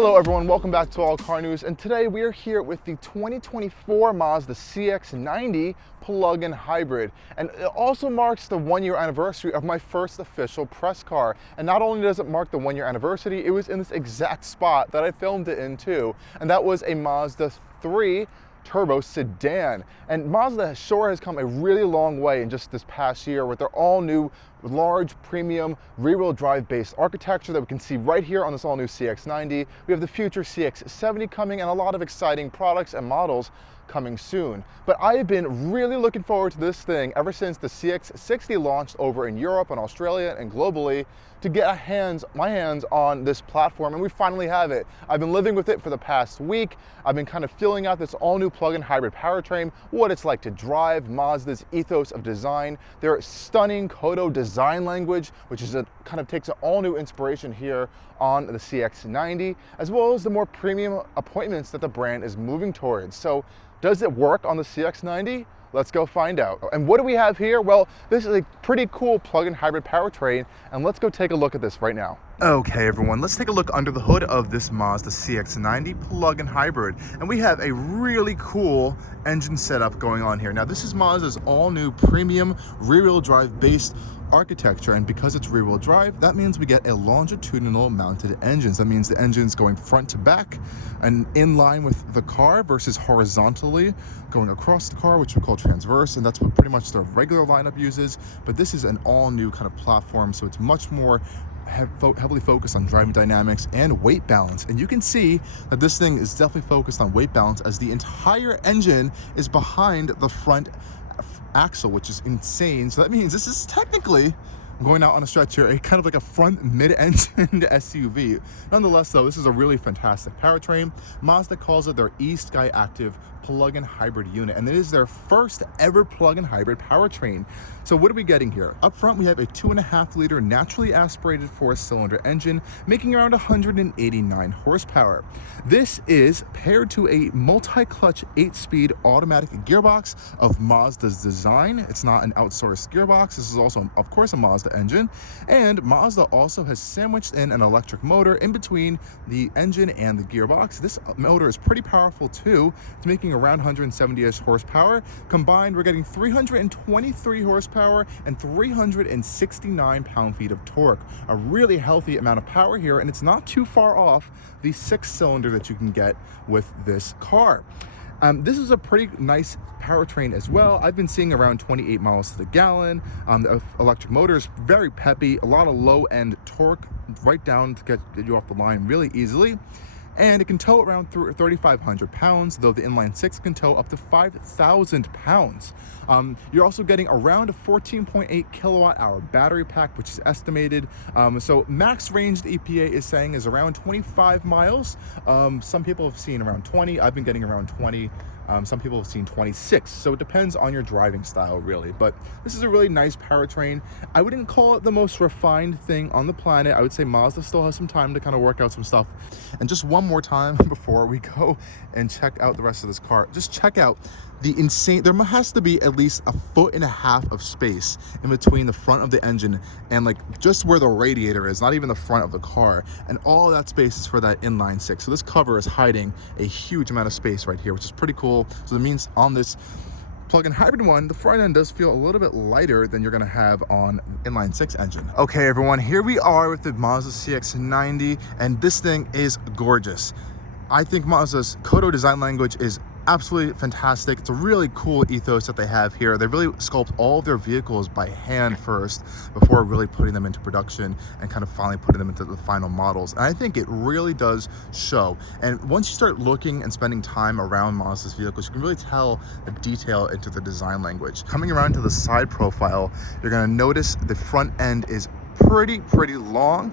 Hello everyone, welcome back to Allcarnews, and today we are here with the 2024 Mazda CX-90 plug-in hybrid. And it also marks the 1-year anniversary of my first official press car. And not only does it mark the 1-year anniversary, it was in this exact spot that I filmed it in too, and that was a Mazda 3 turbo sedan. And Mazda sure has come a really long way in just this past year with their all new large premium rear-wheel drive based architecture that we can see right here on this all new CX-90. We have the future CX-70 coming and a lot of exciting products and models coming soon. But I have been really looking forward to this thing ever since the CX-60 launched over in Europe and Australia and globally to get my hands on this platform, and we finally have it. I've been living with it for the past week. I've been kind of filling out this all new plug-in hybrid powertrain, what it's like to drive, Mazda's ethos of design, their stunning Kodo design language, which is kind of takes an all new inspiration here on the CX-90, as well as the more premium appointments that the brand is moving towards. So does it work on the CX-90? Let's go find out. And what do we have here? Well, this is a pretty cool plug-in hybrid powertrain, and let's go take a look at this right now. Okay everyone, let's take a look under the hood of this Mazda CX-90 plug-in hybrid. And we have a really cool engine setup going on here. Now this is Mazda's all new premium rear-wheel drive based architecture, and because it's rear-wheel drive, that means we get a longitudinal mounted engine. That means the engine's going front to back and in line with the car versus horizontally going across the car, which we call transverse, and that's what pretty much the regular lineup uses. But this is an all new kind of platform, so it's much more heavily focused on driving dynamics and weight balance. And you can see that this thing is definitely focused on weight balance as the entire engine is behind the front axle, which is insane. So that means this is technically, I'm going out on a stretch here, a kind of like a front mid-engine SUV. Nonetheless though, this is a really fantastic powertrain. Mazda calls it their eSky Active plug-in hybrid unit, and it is their first ever plug-in hybrid powertrain. So what are we getting here? Up front we have a 2.5 liter naturally aspirated 4-cylinder engine making around 189 horsepower. This is paired to a multi-clutch 8-speed automatic gearbox of Mazda's design. It's not an outsourced gearbox. This is also of course a Mazda engine, and Mazda also has sandwiched in an electric motor in between the engine and the gearbox. This motor is pretty powerful too. It's making around 170-ish horsepower. Combined, we're getting 323 horsepower and 369 pound-feet of torque. A really healthy amount of power here, and it's not too far off the 6-cylinder that you can get with this car. This is a pretty nice powertrain as well. I've been seeing around 28 miles to the gallon. The electric motor is very peppy, a lot of low-end torque right down to get you off the line really easily. And it can tow around 3,500 pounds, though the inline 6 can tow up to 5,000 pounds. You're also getting around a 14.8 kilowatt hour battery pack, which is estimated. So max range the EPA is saying is around 25 miles. Some people have seen around 20. I've been getting around 20. Some people have seen 26, so it depends on your driving style really. But this is a really nice powertrain. I wouldn't call it the most refined thing on the planet. I would say Mazda still has some time to kind of work out some stuff. And just one more time before we go and check out the rest of this car, just check out the insane, there has to be at least 1.5 feet of space in between the front of the engine and like just where the radiator is, not even the front of the car. And all of that space is for that inline 6. So this cover is hiding a huge amount of space right here, which is pretty cool. So that means on this plug-in hybrid one, the front end does feel a little bit lighter than you're gonna have on inline 6 engine. Okay everyone, here we are with the Mazda CX-90, and this thing is gorgeous. I think Mazda's Kodo design language is absolutely fantastic. It's a really cool ethos that they have here. They really sculpt all of their vehicles by hand first before really putting them into production and kind of finally putting them into the final models. And I think it really does show. And once you start looking and spending time around Mazda's vehicles, you can really tell the detail into the design language. Coming around to the side profile, you're gonna notice the front end is pretty long.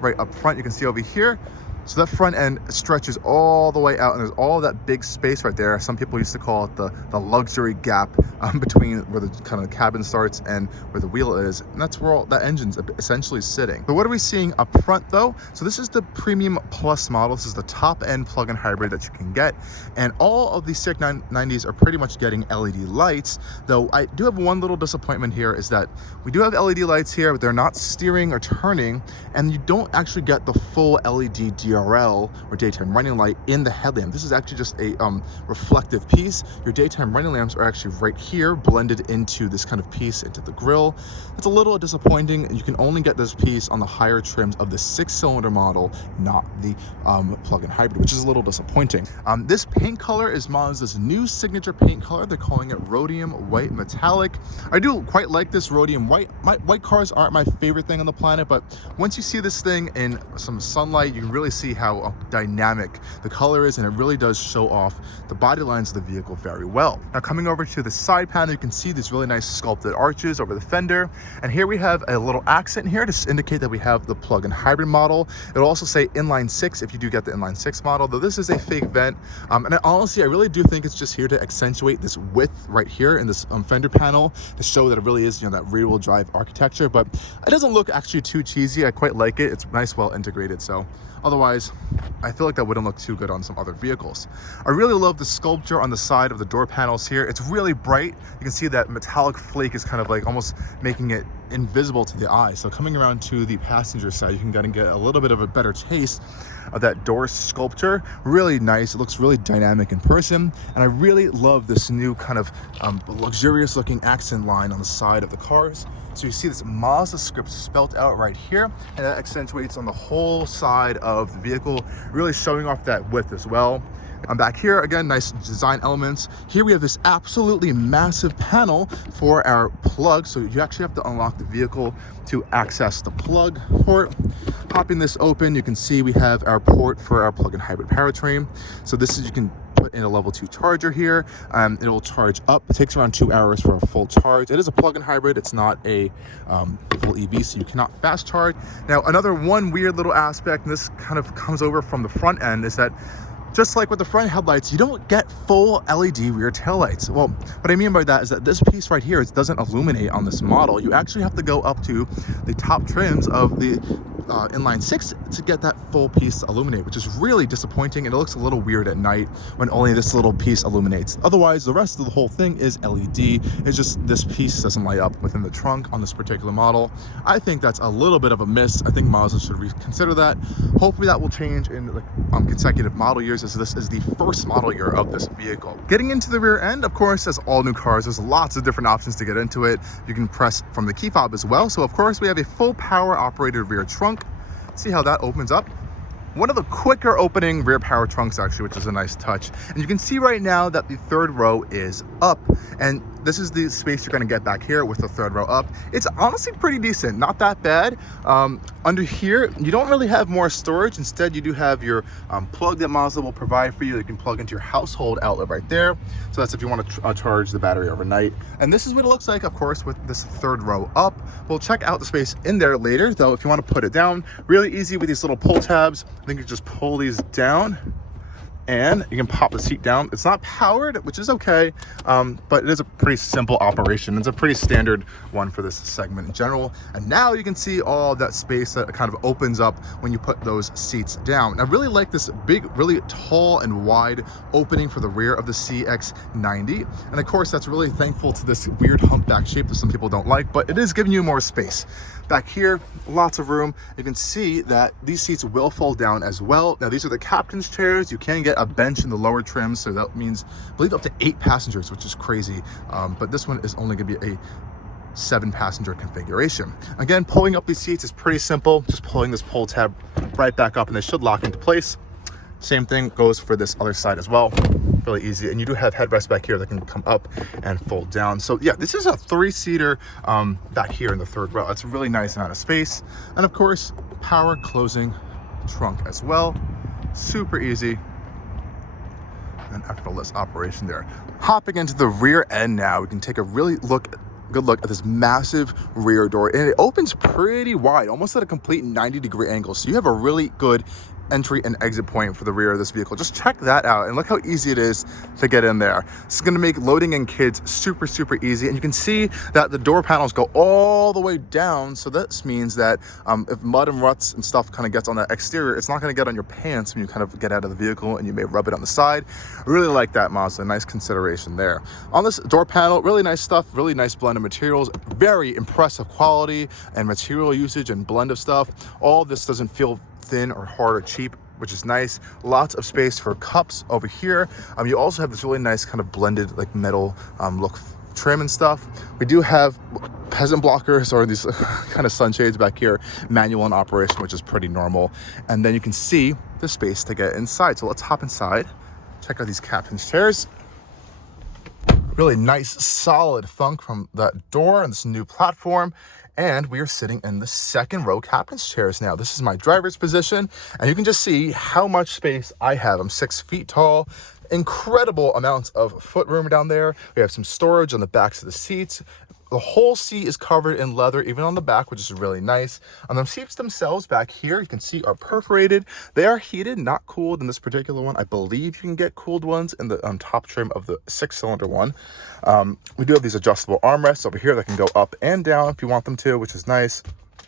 Right up front, you can see over here, so that front end stretches all the way out, and there's all that big space right there. Some people used to call it the luxury gap between where the kind of the cabin starts and where the wheel is, and that's where all that engine's essentially sitting. But what are we seeing up front though? So this is the Premium Plus model. This is the top end plug-in hybrid that you can get, and all of these CX-90s are pretty much getting LED lights, though I do have one little disappointment here, is that we do have LED lights here, but they're not steering or turning, and you don't actually get the full LED DRL DRL, or daytime running light, in the headlamp. This is actually just a reflective piece. Your daytime running lamps are actually right here, blended into this kind of piece into the grille. It's a little disappointing. You can only get this piece on the higher trims of the 6-cylinder model, not the plug-in hybrid, which is a little disappointing. This paint color is Mazda's new signature paint color. They're calling it rhodium white metallic. I do quite like this rhodium white. White cars aren't my favorite thing on the planet, but once you see this thing in some sunlight, you can really see how dynamic the color is, and it really does show off the body lines of the vehicle very well. Now, coming over to the side panel, you can see these really nice sculpted arches over the fender, and here we have a little accent here to indicate that we have the plug-in hybrid model. It'll also say inline 6 if you do get the inline 6 model, though this is a fake vent. And honestly, I really do think it's just here to accentuate this width right here in this fender panel to show that it really is, that rear-wheel drive architecture. But it doesn't look actually too cheesy. I quite like it. It's nice, well integrated. So otherwise, I feel like that wouldn't look too good on some other vehicles. I really love the sculpture on the side of the door panels here. It's really bright. You can see that metallic flake is kind of like almost making it invisible to the eye. So coming around to the passenger side, you can get a little bit of a better taste of that door sculpture. Really nice. It looks really dynamic in person, and I really love this new kind of luxurious looking accent line on the side of the cars. So you see this Mazda script spelt out right here, and that accentuates on the whole side of the vehicle, really showing off that width as well. Back here, again, nice design elements. Here we have this absolutely massive panel for our plug. So you actually have to unlock the vehicle to access the plug port. Popping this open, you can see we have our port for our plug-in hybrid powertrain. So this is, you can put in a level 2 charger here. It will charge up. It takes around 2 hours for a full charge. It is a plug-in hybrid. It's not a full EV, so you cannot fast charge. Now, another one weird little aspect, and this kind of comes over from the front end, is that just like with the front headlights, you don't get full LED rear taillights. Well, what I mean by that is that this piece right here, it doesn't illuminate on this model. You actually have to go up to the top trims of the inline 6 to get that full piece to illuminate, which is really disappointing, and it looks a little weird at night when only this little piece illuminates. Otherwise, the rest of the whole thing is LED. It's just this piece doesn't light up within the trunk on this particular model. I think that's a little bit of a miss. I think Mazda should reconsider that. Hopefully that will change in consecutive model years, as this is the first model year of this vehicle. Getting into the rear end, of course, as all new cars, there's lots of different options to get into it. You can press from the key fob as well. So of course we have a full power operated rear trunk. See how that opens up? One of the quicker opening rear power trunks, actually, which is a nice touch. And you can see right now that the third row is up, and this is the space you're going to get back here with the third row up. It's honestly pretty decent, not that bad. Under here, you don't really have more storage. Instead, you do have your plug that Mazda will provide for you. You can plug into your household outlet right there. So that's if you want to charge the battery overnight. And this is what it looks like, of course, with this third row up. We'll check out the space in there later, though. If you want to put it down, really easy with these little pull tabs. I think you just pull these down, and you can pop the seat down. It's not powered, which is okay, but it is a pretty simple operation. It's a pretty standard one for this segment in general. And now you can see all that space that kind of opens up when you put those seats down. I really like this big, really tall and wide opening for the rear of the CX-90. And of course, that's really thankful to this weird humpback shape that some people don't like, but it is giving you more space. Back here, lots of room. You can see that these seats will fold down as well. Now, these are the captain's chairs. You can get a bench in the lower trim, so that means, I believe, up to 8 passengers, which is crazy. But this one is only gonna be a 7-passenger configuration. Again, pulling up these seats is pretty simple. Just pulling this pull tab right back up, and they should lock into place. Same thing goes for this other side as well. Really easy. And you do have headrests back here that can come up and fold down. So yeah, this is a 3-seater back here in the third row. It's a really nice amount of space. And of course, power closing trunk as well. Super easy and effortless operation there. Hopping into the rear end now, we can take a really good look at this massive rear door, and it opens pretty wide, almost at a complete 90-degree angle. So you have a really good entry and exit point for the rear of this vehicle. Just check that out, and look how easy it is to get in there. This is going to make loading in kids super easy. And you can see that the door panels go all the way down, so this means that if mud and ruts and stuff kind of gets on the exterior, it's not going to get on your pants when you kind of get out of the vehicle, and you may rub it on the side. I really like that, Mazda. Nice consideration there. On this door panel, really nice stuff, really nice blend of materials, very impressive quality and material usage and blend of stuff. All this doesn't feel thin or hard or cheap. which is nice. Lots of space for cups over here. You also have this really nice kind of blended like metal look trim and stuff. We do have peasant blockers, or these kind of sunshades back here, manual in operation, which is pretty normal. And then you can see the space to get inside. So let's hop inside, check out these captain's chairs. Really nice solid thunk from that door and this new platform. And we are sitting in the second row captain's chairs now. This is my driver's position, and you can just see how much space I have. I'm 6 feet tall, incredible amounts of foot room down there. We have some storage on the backs of the seats. The whole seat is covered in leather, even on the back, which is really nice. And the seats themselves back here, you can see, are perforated. They are heated, not cooled in this particular one. I believe you can get cooled ones in the top trim of the 6-cylinder one. We do have these adjustable armrests over here that can go up and down if you want them to, which is nice.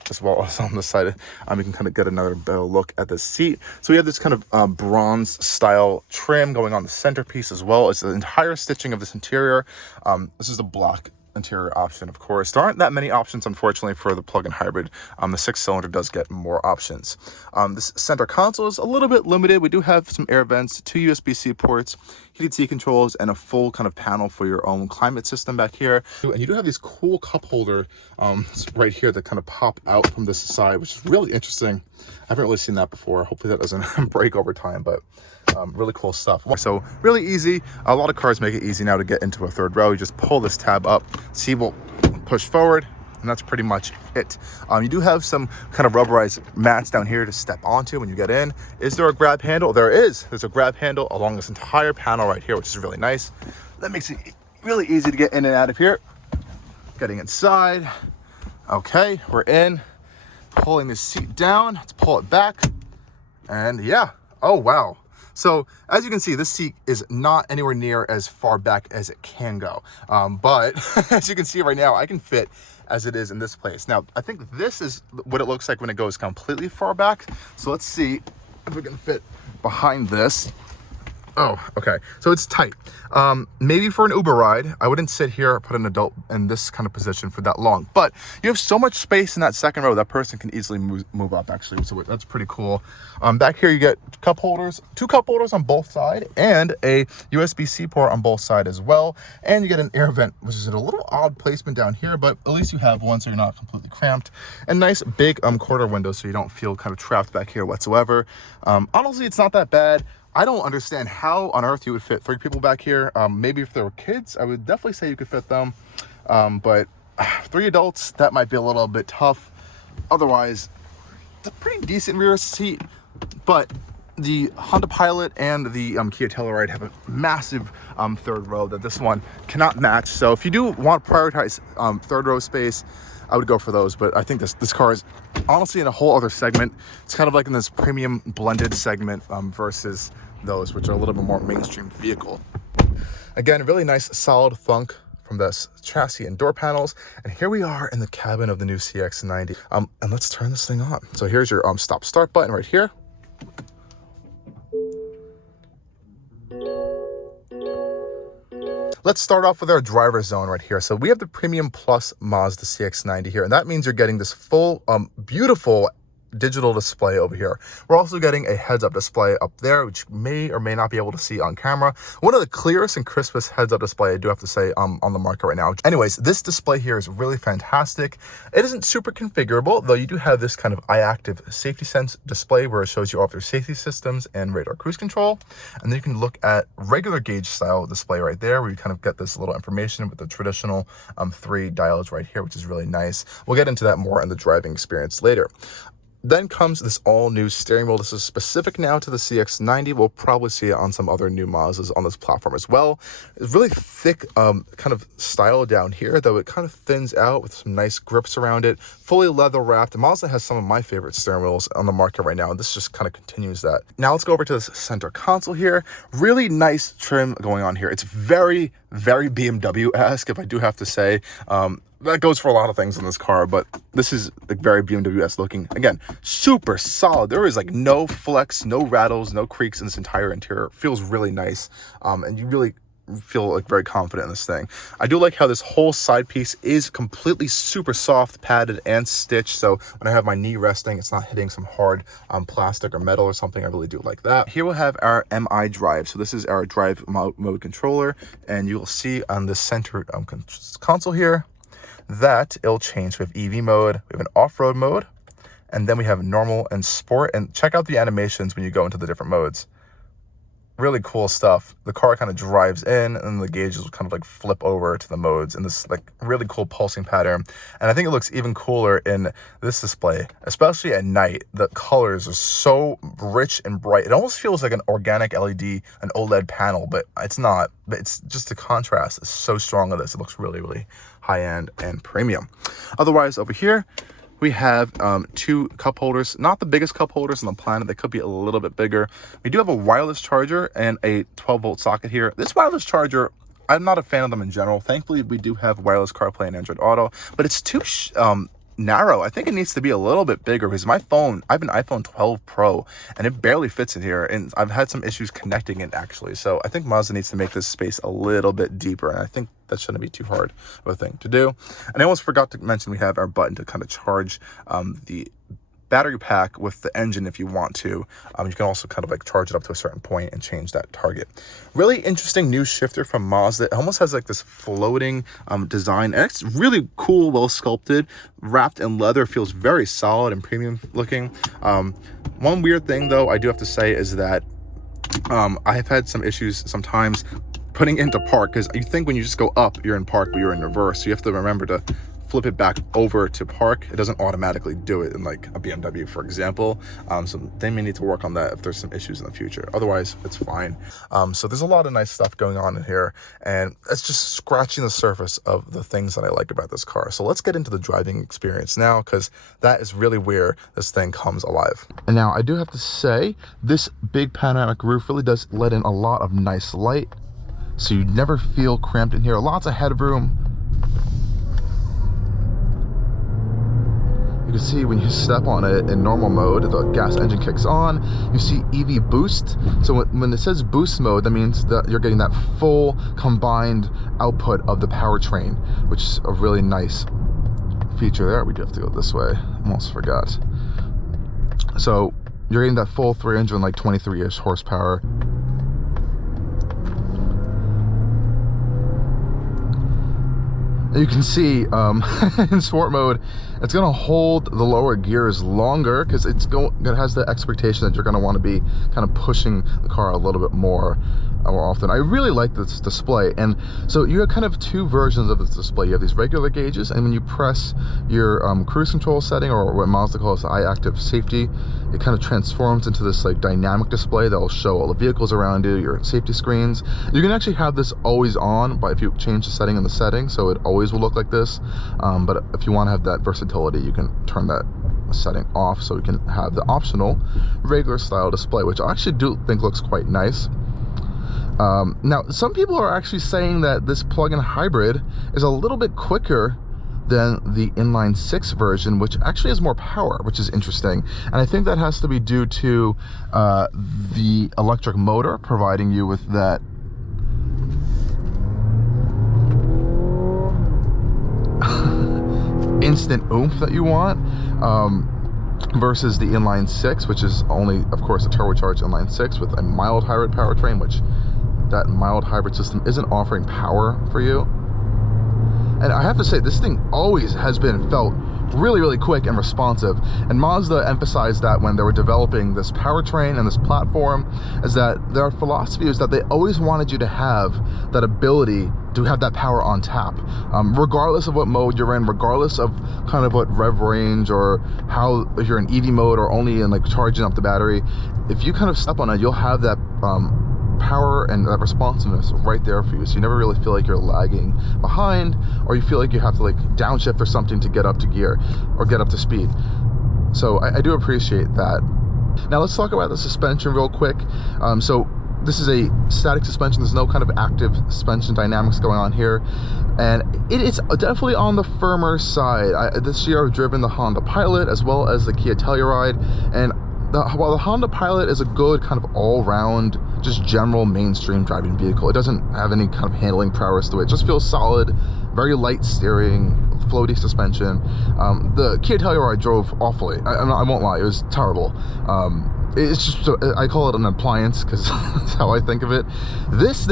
As well as on the side, you can kind of get another better look at the seat. So we have this kind of bronze style trim going on the centerpiece, as well as the entire stitching of this interior. This is the black interior option, of course. There aren't that many options, unfortunately, for the plug-in hybrid. The 6-cylinder does get more options. This center console is a little bit limited. We do have some air vents, 2 USB-C ports, heated seat controls, and a full kind of panel for your own climate system back here. And you do have these cool cup holder right here that kind of pop out from this side, which is really interesting. I haven't really seen that before. Hopefully that doesn't break over time, but really cool stuff. So really easy. A lot of cars make it easy now to get into a third row. You just pull this tab up, seat will push forward, and that's pretty much it. You do have some kind of rubberized mats down here to step onto when you get in. Is there a grab handle? There is. There's a grab handle along this entire panel right here, which is really nice. That makes it really easy to get in and out of here. Getting inside. Okay, we're in. Pulling this seat down. Let's pull it back. And yeah. Oh, wow. So as you can see, this seat is not anywhere near as far back as it can go. But as you can see right now, I can fit as it is in this place. Now, I think this is what it looks like when it goes completely far back. So let's see if we can fit behind this. Oh, okay. So it's tight. Maybe for an Uber ride, I wouldn't sit here, put an adult in this kind of position for that long. But you have so much space in that second row, that person can easily move up, actually. So that's pretty cool. Back here, you get cup holders, 2 cup holders on both sides, and a USB-C port on both sides as well. And you get an air vent, which is in a little odd placement down here, but at least you have one so you're not completely cramped. And nice big quarter window so you don't feel kind of trapped back here whatsoever. Honestly, it's not that bad. I don't understand how on earth you would fit 3 people back here. Maybe if there were kids, I would definitely say you could fit them. But 3 adults, that might be a little bit tough. Otherwise, it's a pretty decent rear seat. But the Honda Pilot and the Kia Telluride have a massive third row that this one cannot match. So if you do want to prioritize third row space, I would go for those. But I think this car is honestly in a whole other segment. It's kind of like in this premium blended segment versus those, which are a little bit more mainstream vehicle. Again, really nice solid thunk from this chassis and door panels. And here we are in the cabin of the new CX-90. And let's turn this thing on. So here's your stop start button right here. Let's start off with our driver zone right here. So we have the Premium Plus Mazda CX-90 here, and that means you're getting this full, beautiful digital display over here. We're also getting a heads-up display up there, which you may or may not be able to see on camera. One of the clearest and crispest heads-up display, I do have to say, on the market right now. Anyways, this display here is really fantastic. It isn't super configurable, though you do have this kind of eye-active safety sense display where it shows you all of your safety systems and radar cruise control. And then you can look at regular gauge style display right there, where you kind of get this little information with the traditional 3 dials right here, which is really nice. We'll get into that more in the driving experience later. Then comes this all-new steering wheel. This is specific now to the CX-90. We'll probably see it on some other new Mazdas on this platform as well. It's really thick kind of style down here, though it kind of thins out with some nice grips around it. Fully leather wrapped. Mazda has some of my favorite steering wheels on the market right now, and this just kind of continues that. Now let's go over to this center console here. Really nice trim going on here. It's very, very BMW-esque, if I do have to say. That goes for a lot of things in this car, but this is like very BMW-esque looking. Again, super solid. There is like no flex, no rattles, no creaks in this entire interior. It feels really nice. And you really feel like very confident in this thing. I do like how this whole side piece is completely super soft, padded, and stitched. So when I have my knee resting, it's not hitting some hard plastic or metal or something. I really do like that. Here we'll have our MI drive. So this is our drive mode controller, and you'll see on the center console here that it'll change. We have EV mode, we have an off-road mode, and then we have normal and sport. And check out the animations when you go into the different modes. Really cool stuff. The car kind of drives in and the gauges will kind of like flip over to the modes in this like really cool pulsing pattern. And I think it looks even cooler in this display, especially at night. The colors are so rich and bright. It almost feels like an organic LED, an OLED panel, but it's not. But it's just the contrast is so strong of this. It looks really, really high-end and premium. Otherwise, over here, we have 2 cup holders, not the biggest cup holders on the planet. They could be a little bit bigger. We do have a wireless charger and a 12-volt socket here. This wireless charger, I'm not a fan of them in general. Thankfully, we do have wireless CarPlay and Android Auto, but it's too narrow. I think it needs to be a little bit bigger because my phone, I have an iPhone 12 Pro and it barely fits in here, and I've had some issues connecting it actually. So I think Mazda needs to make this space a little bit deeper, and I think that shouldn't be too hard of a thing to do. And I almost forgot to mention we have our button to kind of charge the battery pack with the engine if you want to. You can also kind of like charge it up to a certain point and change that target. Really interesting new shifter from Mazda. It almost has like this floating design, and it's really cool, well sculpted, wrapped in leather, feels very solid and premium looking. One weird thing though I do have to say is that I have had some issues sometimes putting into park, because you think when you just go up you're in park, but you're in reverse, so you have to remember to flip it back over to park. It doesn't automatically do it in like a BMW, for example. So they may need to work on that if there's some issues in the future. Otherwise, it's fine. So there's a lot of nice stuff going on in here, and it's just scratching the surface of the things that I like about this car. So let's get into the driving experience now, because that is really where this thing comes alive. And now I do have to say, this big panoramic roof really does let in a lot of nice light, so you never feel cramped in here. Lots of headroom. You can see when you step on it in normal mode, the gas engine kicks on. You see EV boost. So when it says boost mode, that means that you're getting that full combined output of the powertrain, which is a really nice feature there. We do have to go this way. Almost forgot. So you're getting that full 323-ish horsepower. You can see in sport mode, it's going to hold the lower gears longer because it has the expectation that you're going to want to be kind of pushing the car a little bit more often. I really like this display. And so you have kind of 2 versions of this display. You have these regular gauges, and when you press your cruise control setting, or what Mazda calls the iActive safety, it kind of transforms into this like dynamic display that will show all the vehicles around you, your safety screens. You can actually have this always on, but if you change the setting in the settings, so it always will look like this. But if you want to have that versatility, you can turn that setting off, so you can have the optional regular style display, which I actually do think looks quite nice. Now, some people are actually saying that this plug-in hybrid is a little bit quicker than the inline 6 version, which actually has more power, which is interesting. And I think that has to be due to the electric motor providing you with that instant oomph that you want, versus the inline 6, which is only, of course, a turbocharged inline 6 with a mild hybrid powertrain, which that mild hybrid system isn't offering power for you. And I have to say, this thing always has felt really, really quick and responsive. And Mazda emphasized that when they were developing this powertrain and this platform, is that their philosophy is that they always wanted you to have that ability to have that power on tap, regardless of what mode you're in, regardless of kind of what rev range, or how, if you're in EV mode or only in like charging up the battery. If you kind of step on it, you'll have that power and that responsiveness right there for you, so you never really feel like you're lagging behind, or you feel like you have to like downshift or something to get up to gear or get up to speed. So I do appreciate that. Now let's talk about the suspension real quick. So this is a static suspension. There's no kind of active suspension dynamics going on here, and it is definitely on the firmer side. This year I've driven the Honda Pilot as well as the Kia Telluride, and while the Honda Pilot is a good kind of all-round just general mainstream driving vehicle. It doesn't have any kind of handling prowess to it. It just feels solid, very light steering, floaty suspension. The Kia Telluride I drove awfully. I won't lie, it was terrible. It's just, I call it an appliance because that's how I think of it. This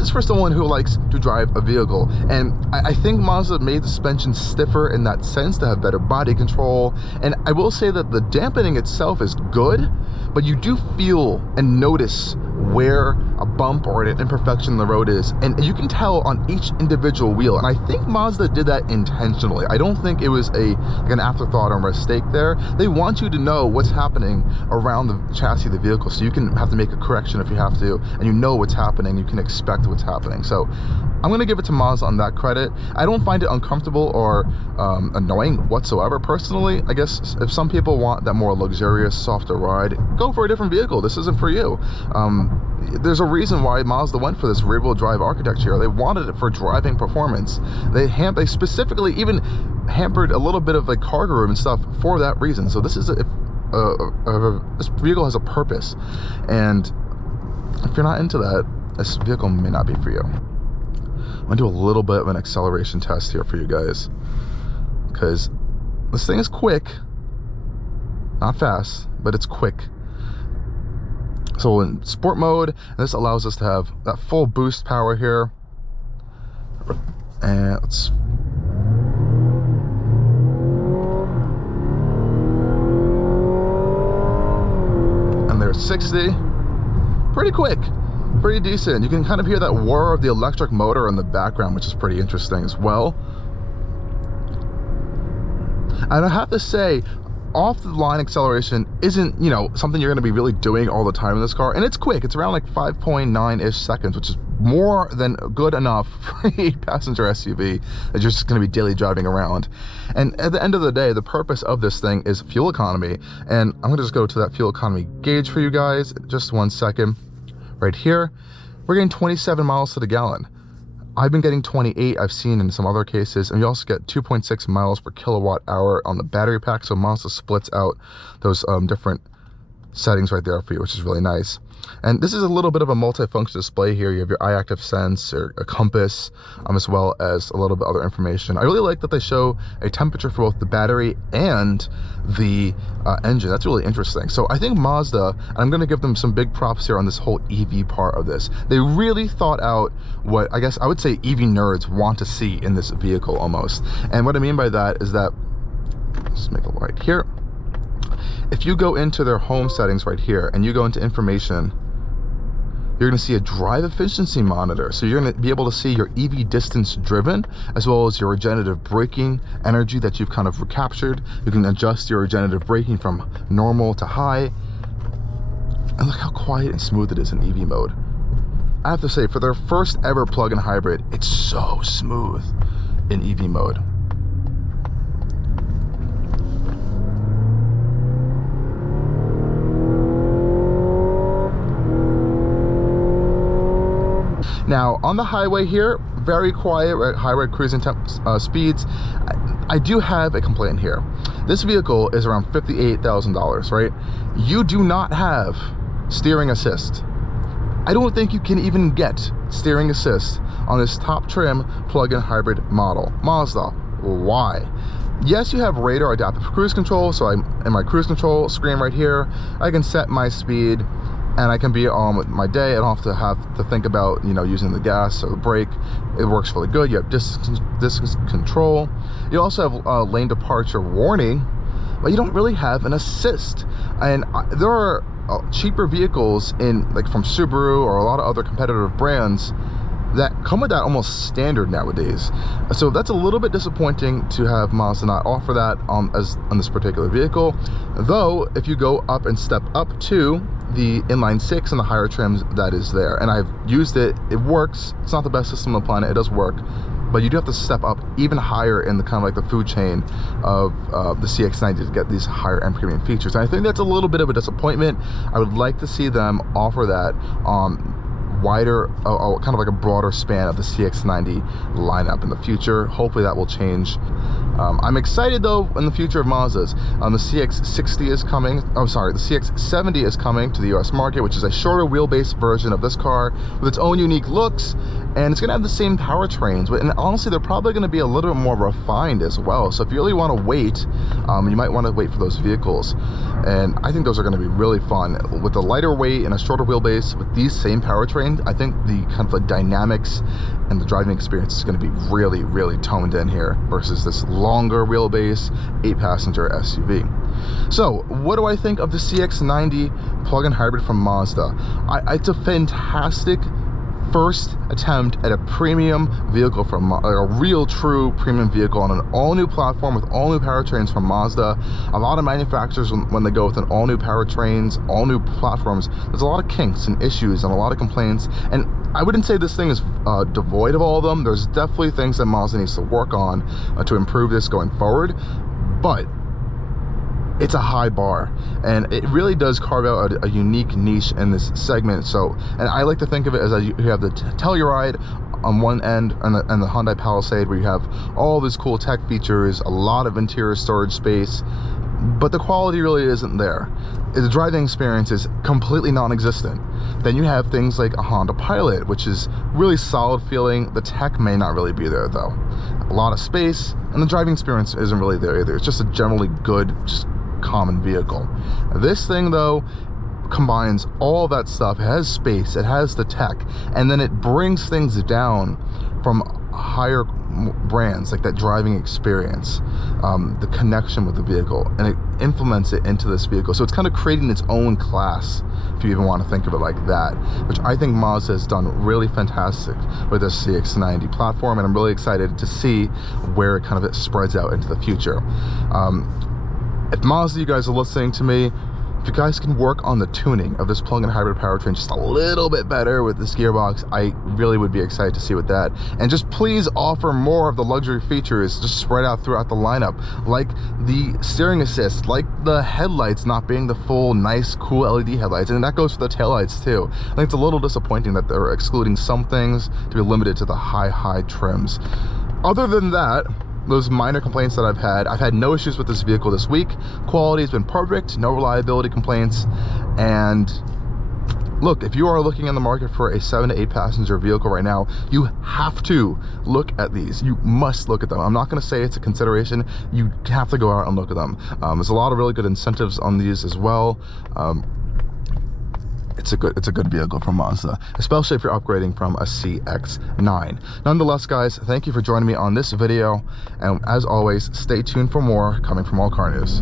is for someone who likes to drive a vehicle. And I think Mazda made the suspension stiffer in that sense to have better body control. And I will say that the dampening itself is good, but you do feel and notice where a bump or an imperfection in the road is, and you can tell on each individual wheel. And I think Mazda did that intentionally. I don't think it was like an afterthought or a mistake there. They want you to know what's happening around the chassis of the vehicle, so you can have to make a correction if you have to, and you know what's happening, you can expect what's happening. So I'm gonna give it to Mazda on that credit. I don't find it uncomfortable or annoying whatsoever. Personally, I guess if some people want that more luxurious, softer ride, go for a different vehicle. This isn't for you. There's a reason why Mazda went for this rear-wheel drive architecture. They wanted it for driving performance. They specifically even hampered a little bit of like cargo room and stuff for that reason. So this is this vehicle has a purpose, and if you're not into that, this vehicle may not be for you. I'm gonna do a little bit of an acceleration test here for you guys, because this thing is quick, not fast, but it's quick. So in sport mode, this allows us to have that full boost power here. And let's there's 60. Pretty quick, pretty decent. You can kind of hear that whir of the electric motor in the background, which is pretty interesting as well. And I have to say, off the line acceleration isn't, you know, something you're going to be really doing all the time in this car, and it's quick. It's around like 5.9-ish seconds, which is more than good enough for a 8-passenger SUV that you're just going to be daily driving around. And at the end of the day, the purpose of this thing is fuel economy, and I'm going to just go to that fuel economy gauge for you guys. Just 1 second. Right here, we're getting 27 miles to the gallon. I've been getting 28, I've seen in some other cases, and you also get 2.6 miles per kilowatt hour on the battery pack. So Mazda splits out those different settings right there for you, which is really nice. And this is a little bit of a multifunction display here. You have your iActive Sense, or a compass, as well as a little bit other information. I really like that they show a temperature for both the battery and the engine. That's really interesting. So I think Mazda, and I'm going to give them some big props here on this whole EV part of this. They really thought out what I guess I would say EV nerds want to see in this vehicle almost. And what I mean by that is that, let's make it right here. If you go into their home settings right here and you go into information, you're going to see a drive efficiency monitor. So you're going to be able to see your EV distance driven, as well as your regenerative braking energy that you've kind of recaptured. You can adjust your regenerative braking from normal to high. And look how quiet and smooth it is in EV mode. I have to say, for their first ever plug-in hybrid, it's so smooth in EV mode. Now on the highway here, very quiet, right, highway cruising speeds. I do have a complaint here. This vehicle is around $58,000, right? You do not have steering assist. I don't think you can even get steering assist on this top trim plug-in hybrid model. Mazda, why? Yes, you have radar adaptive cruise control, so I'm in my cruise control screen right here. I can set my speed, and I can be on with my day. I don't have to think about, you know, using the gas or the brake. It works really good. You have distance control. You also have lane departure warning, but you don't really have an assist. And there are cheaper vehicles in, like, from Subaru or a lot of other competitive brands that come with that almost standard nowadays. So that's a little bit disappointing to have Mazda not offer that on this particular vehicle. Though if you go up and step up to the inline 6 and the higher trims, that is there, and I've used it. It works. It's not the best system on the planet. It does work, but you do have to step up even higher in the kind of like the food chain of the CX-90 to get these higher end premium features. And I think that's a little bit of a disappointment. I would like to see them offer that wider, kind of like a broader span of the CX-90 lineup in the future. Hopefully that will change. I'm excited though in the future of Mazdas. The CX-60 is coming. Oh, sorry, the CX-70 is coming to the US market, which is a shorter wheelbase version of this car with its own unique looks, and it's gonna have the same powertrains, and honestly they're probably gonna be a little bit more refined as well. So if you really want to wait, you might want to wait for those vehicles, and I think those are going to be really fun with the lighter weight and a shorter wheelbase with these same powertrains. I think the kind of the dynamics and the driving experience is going to be really, really toned in here versus this longer wheelbase 8-passenger SUV. So what do I think of the CX-90 plug-in hybrid from Mazda? It's a fantastic first attempt at a premium vehicle from a real true premium vehicle on an all-new platform with all new powertrains from Mazda. A lot of manufacturers, when they go with an all-new powertrains, all new platforms, there's a lot of kinks and issues and a lot of complaints, and I wouldn't say this thing is devoid of all of them. There's definitely things that Mazda needs to work on to improve this going forward, but it's a high bar, and it really does carve out a unique niche in this segment. So, and I like to think of it as you have the Telluride on one end and the Hyundai Palisade, where you have all these cool tech features, a lot of interior storage space, but the quality really isn't there. The driving experience is completely non-existent. Then you have things like a Honda Pilot, which is really solid feeling. The tech may not really be there though. A lot of space, and the driving experience isn't really there either. It's just a generally good, just common vehicle. This thing though combines all that stuff. It has space, it has the tech, and then it brings things down from higher brands, like that driving experience, the connection with the vehicle, and it implements it into this vehicle. So it's kind of creating its own class, if you even want to think of it like that, which I think Mazda has done really fantastic with this CX-90 platform, and I'm really excited to see where it kind of spreads out into the future. If Mazda, you guys are listening to me, if you guys can work on the tuning of this plug-in hybrid powertrain just a little bit better with this gearbox, I really would be excited to see with that. And just please offer more of the luxury features just spread out throughout the lineup, like the steering assist, like the headlights not being the full, nice, cool LED headlights, and that goes for the taillights too. I think it's a little disappointing that they're excluding some things to be limited to the high trims. Other than that, those minor complaints that I've had no issues with this vehicle this week. Quality has been perfect, no reliability complaints. And look, if you are looking in the market for a 7 to 8 passenger vehicle right now, you have to look at these. You must look at them. I'm not going to say it's a consideration. You have to go out and look at them. There's a lot of really good incentives on these as well. It's a good vehicle from Mazda, especially if you're upgrading from a CX-9. Nonetheless, guys, thank you for joining me on this video, and as always, stay tuned for more coming from Allcarnews.